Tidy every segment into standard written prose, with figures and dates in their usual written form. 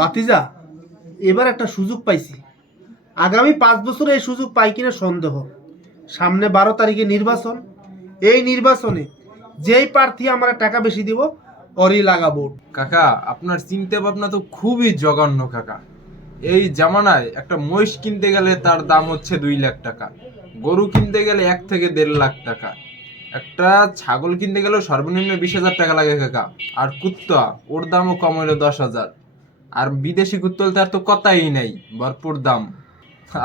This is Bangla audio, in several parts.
বাতিজা, এবার একটা সুযোগ পাইছি। আগামী 5 বছরে এই সুযোগ পাই কিনা সন্দেহ। সামনে 12 তারিখে নির্বাচন। এই নির্বাচনে যেই প্রার্থী আমার টাকা বেশি দিব ওরই লাগাবো। কাকা, আপনার চিন্তা ভাবনা তো খুবই জঘন্য কাকা। এই জামানায় একটা মহিষ কিনতে গেলে তার দাম হচ্ছে 2 লাখ টাকা, গরু কিনতে গেলে 1 থেকে 1.5 লাখ টাকা, একটা ছাগল কিনতে গেলেও সর্বনিম্ন 20,000 টাকা লাগে কাকা। আর কুত্তা, ওর দামও কম হইলো 10,000। আর বিদেশি কুত্তা তার তো কথাই নাই, ভরপুর দাম।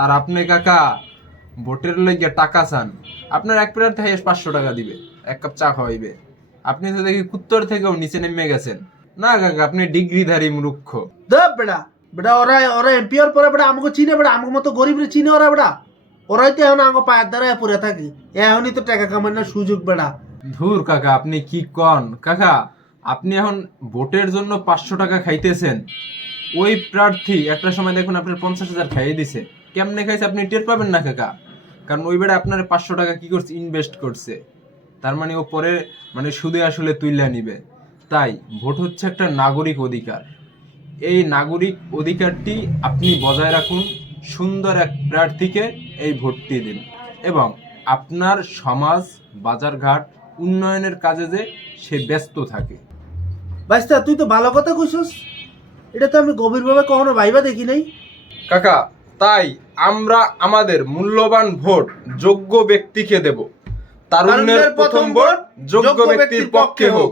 আর আপনি কাকা ভোটের লইগে টাকা চান, আপনার এক প্লেয়ার থেকে 500 টাকা দিবে, 1 কাপ চা খাওয়াইবে। আপনি তো দেখি কুত্তর থেকেও নিচে নেমে গেছেন। না কাকা, আপনি ডিগ্রিধারী মূর্খ। দেব বেড়া বেড়া, ওরা ওরা এমপিওর পরে বেড়া আমাকে চিনে বেড়া, আমাকে মতো গরিবরে চিনে ওরা বেড়া। ওরাই তো এখন আমাকে পায়ের দ্বারা পড়ে থাকি। এখনই তো টাকা কামানোর সুযোগ বেড়া। ধুর কাকা, আপনি কি কন কাকা? আপনি এখন ভোটের জন্য 500 টাকা খাইতেছেন। ওই প্রার্থী একটা সময় দেখুন আপনার 50,000 খাইয়ে দিছে। কেমনে খাইছে আপনি টের পাবেন না কাকা, কারণ ওই বেড়া আপনার 500 টাকা কি করছে, ইনভেস্ট করছে। তার মানে ও পরে মানে সুদে আসলে তুইলা নিবে। তাই ভোট হচ্ছে একটা নাগরিক অধিকার। এই নাগরিক অধিকারটি আপনি বজায় রাখুন, সুন্দর এক প্রার্থীকে এই ভোটটি দিন, এবং আপনার সমাজ বাজারঘাট উন্নয়নের কাজে যে সে ব্যস্ত থাকে। বাইস্তা, তুই তো ভালো কথা কইছস। এটা তো আমি গভীরভাবে কখনো ভাইবা দেখি নাই। কাকা, তাই আমরা আমাদের মূল্যবান ভোট যোগ্য ব্যক্তিকে দেব। তারুণ্যের প্রথম ভোট যোগ্য ব্যক্তির পক্ষে হোক।